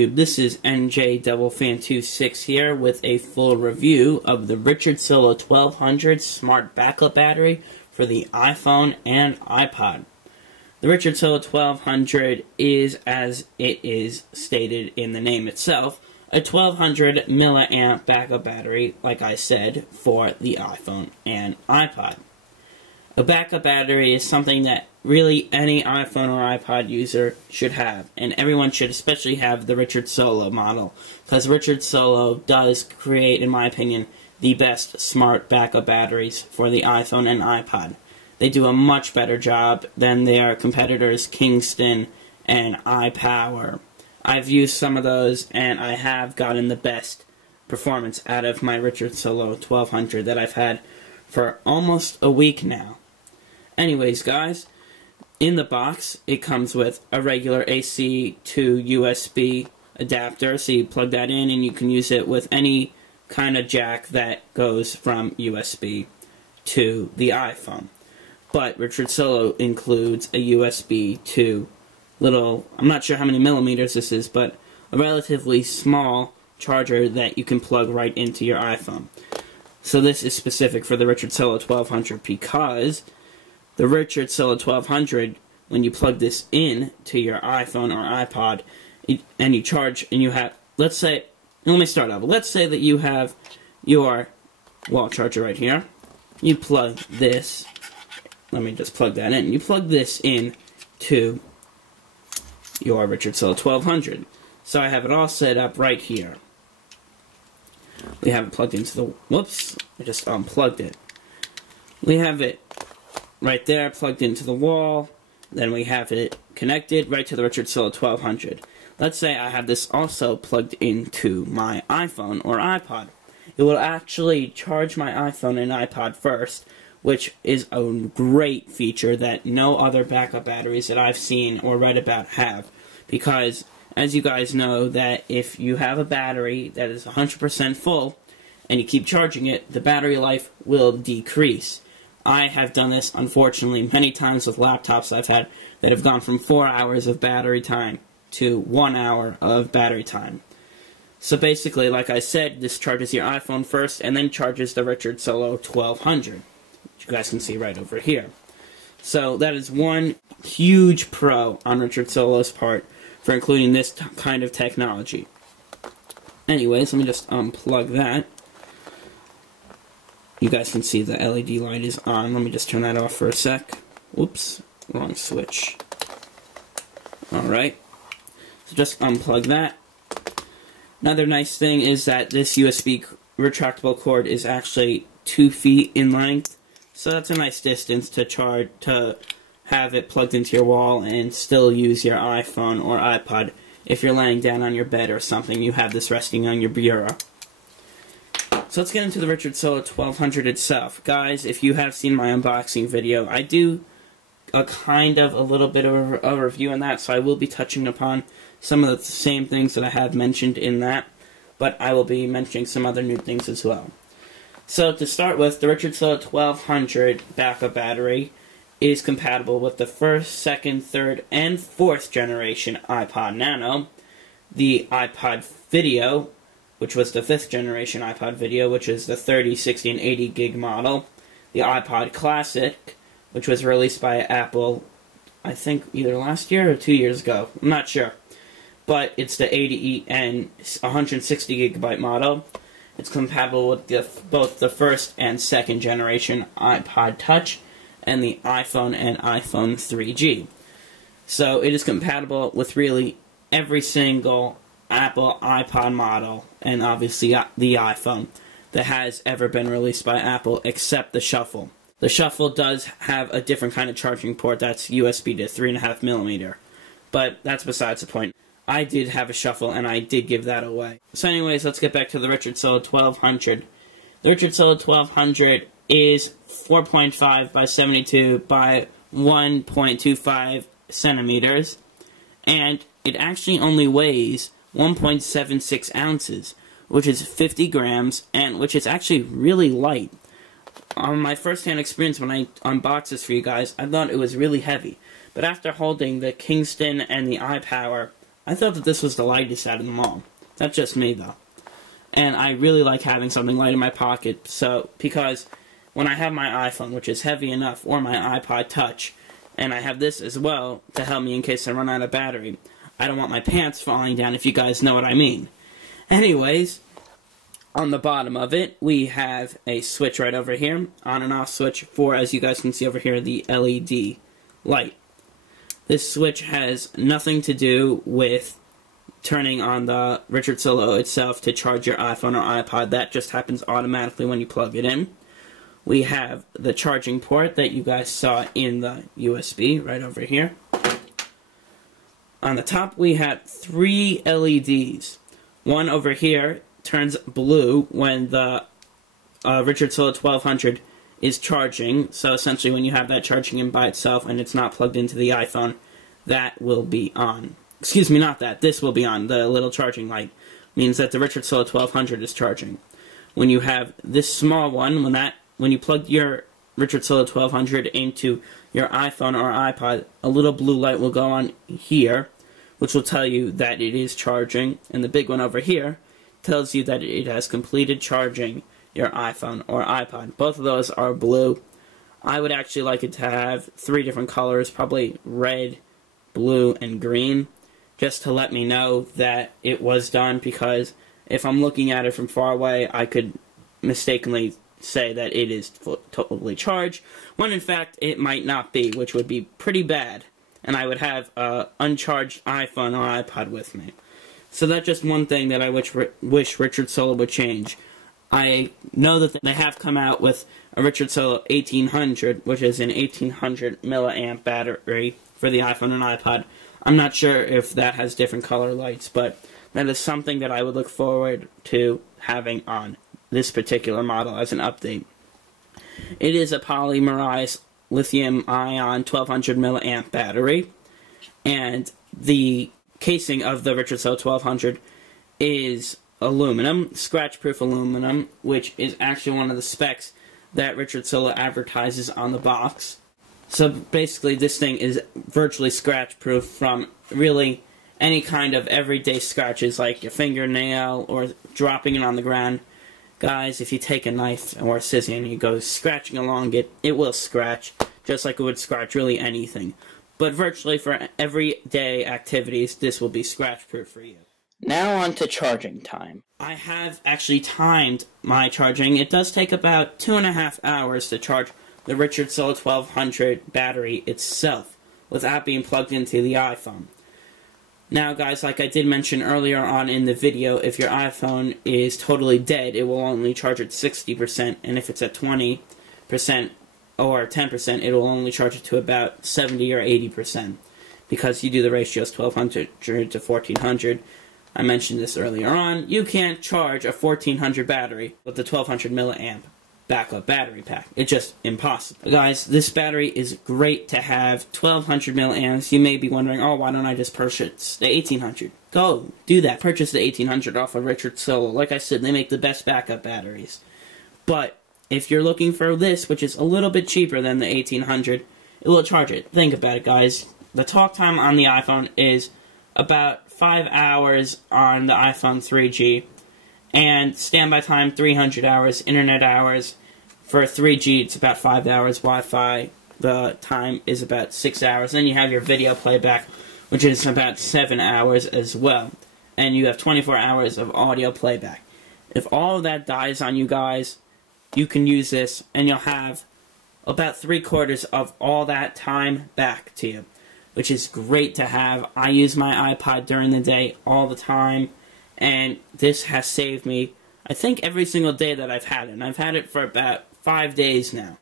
YouTube, this is NJ Fan26 here with a full review of the RichardSolo 1200 Smart Backup Battery for the iPhone and iPod. The RichardSolo 1200 is, as it is stated in the name itself, a 1200 milliamp backup battery, like I said, for the iPhone and iPod. A backup battery is something that really any iPhone or iPod user should have, and everyone should especially have the RichardSolo model, because RichardSolo does create, in my opinion, the best smart backup batteries for the iPhone and iPod. They do a much better job than their competitors Kingston and iPower. I've used some of those, and I have gotten the best performance out of my RichardSolo 1200 that I've had for almost a week now. Anyways, guys, in the box, it comes with a regular AC to USB adapter, so you plug that in and you can use it with any kind of jack that goes from USB to the iPhone. But RichardSolo includes a USB to little, I'm not sure how many millimeters this is, but a relatively small charger that you can plug right into your iPhone. So this is specific for the RichardSolo 1200 because the RichardSolo 1200, when you plug this in to your iPhone or iPod, and you charge, and you have, let's say, let me start off. Let's say that you have your wall charger right here. You plug this, let me just plug that in. You plug this in to your RichardSolo 1200. So I have it all set up right here. We have it plugged into the, whoops, I just unplugged it. We have it right there, plugged into the wall. Then we have it connected right to the RichardSolo 1200. Let's say I have this also plugged into my iPhone or iPod. It will actually charge my iPhone and iPod first, which is a great feature that no other backup batteries that I've seen or read about have. Because, as you guys know, that if you have a battery that is 100% full and you keep charging it, the battery life will decrease. I have done this, unfortunately, many times with laptops I've had that have gone from 4 hours of battery time to 1 hour of battery time. So basically, like I said, this charges your iPhone first and then charges the RichardSolo 1200, which you guys can see right over here. So that is one huge pro on RichardSolo's part for including this kind of technology. Anyways, let me just unplug that. You guys can see the LED light is on. Let me just turn that off for a sec. Whoops, wrong switch. Alright, so just unplug that. Another nice thing is that this USB retractable cord is actually 2 feet in length. So that's a nice distance to charge, to have it plugged into your wall and still use your iPhone or iPod. If you're laying down on your bed or something, you have this resting on your bureau. So let's get into the RichardSolo 1200 itself. Guys, if you have seen my unboxing video, I do a little bit of a review on that, so I will be touching upon some of the same things that I have mentioned in that, but I will be mentioning some other new things as well. So to start with, the RichardSolo 1200 backup battery is compatible with the first, second, third, and fourth generation iPod Nano, the iPod Video, which was the 5th generation iPod Video, which is the 30, 60, and 80 gig model, the iPod Classic, which was released by Apple, I think either last year or 2 years ago, I'm not sure, but it's the 80 and 160 gigabyte model. It's compatible with both the first and second generation iPod Touch and the iPhone and iPhone 3G. So it is compatible with really every single Apple iPod model, and obviously the iPhone, that has ever been released by Apple, except the Shuffle. The Shuffle does have a different kind of charging port that's USB to 3.5 millimeter, but that's besides the point. I did have a Shuffle, and I did give that away. So anyways, let's get back to the RichardSolo 1200. The RichardSolo 1200 is 4.5 by 72 by 1.25 centimeters, and it actually only weighs 1.76 ounces, which is 50 grams, and which is actually really light. On my first-hand experience when I unboxed this for you guys, I thought it was really heavy. But after holding the Kingston and the iPower I thought that this was the lightest out of them all. That's just me, though. And I really like having something light in my pocket, because when I have my iPhone, which is heavy enough, or my iPod Touch, and I have this as well to help me in case I run out of battery, I don't want my pants falling down, if you guys know what I mean. Anyways, on the bottom of it, we have a switch right over here, on and off switch for, as you guys can see over here, the LED light. This switch has nothing to do with turning on the RichardSolo itself to charge your iPhone or iPod. That just happens automatically when you plug it in. We have the charging port that you guys saw in the USB right over here. On the top, we have 3 LEDs. One over here turns blue when the RichardSolo 1200 is charging. So essentially when you have that charging in by itself and it's not plugged into the iPhone, that will be on. Excuse me, not that. This will be on. The little charging light means that the RichardSolo 1200 is charging. When you have this small one, when you plug your RichardSolo 1200 into your iPhone or iPod, a little blue light will go on here, which will tell you that it is charging. And the big one over here tells you that it has completed charging your iPhone or iPod. Both of those are blue. I would actually like it to have 3 different colors, probably red, blue, and green, just to let me know that it was done, because if I'm looking at it from far away, I could mistakenly say that it is totally charged, when in fact it might not be, which would be pretty bad, and I would have an uncharged iPhone or iPod with me. So that's just one thing that I wish RichardSolo would change. I know that they have come out with a RichardSolo 1800, which is an 1800 milliamp battery for the iPhone and iPod. I'm not sure if that has different color lights, but that is something that I would look forward to having on this particular model as an update. It is a polymerized lithium-ion 1200 milliamp battery, and the casing of the RichardSolo 1200 is aluminum, scratch-proof aluminum, which is actually one of the specs that RichardSolo advertises on the box. So basically this thing is virtually scratch-proof from really any kind of everyday scratches, like your fingernail or dropping it on the ground. Guys, if you take a knife or a scissors and you go scratching along it, it will scratch, just like it would scratch really anything. But virtually for everyday activities, this will be scratch-proof for you. Now on to charging time. I have actually timed my charging. It does take about 2.5 hours to charge the RichardSolo 1200 battery itself without being plugged into the iPhone. Now guys, like I did mention earlier on in the video, if your iPhone is totally dead, it will only charge at 60%, and if it's at 20% or 10%, it will only charge it to about 70 or 80%, because you do the ratios 1200 to 1400. I mentioned this earlier on. You can't charge a 1400 battery with the 1200 milliamp backup battery pack. It's just impossible. Guys, this battery is great to have. 1200 milliamps. You may be wondering, oh, why don't I just purchase the 1800? Go, do that. Purchase the 1800 off of RichardSolo. Like I said, they make the best backup batteries. But if you're looking for this, which is a little bit cheaper than the 1800, it will charge it. Think about it, guys. The talk time on the iPhone is about 5 hours on the iPhone 3G, and standby time 300 hours, internet hours. For 3G, it's about 5 hours. Wi-Fi, the time is about 6 hours. Then you have your video playback, which is about 7 hours as well. And you have 24 hours of audio playback. If all of that dies on you guys, you can use this, and you'll have about 3/4 of all that time back to you, which is great to have. I use my iPod during the day all the time, and this has saved me, I think, every single day that I've had it. And I've had it for about 5 days now.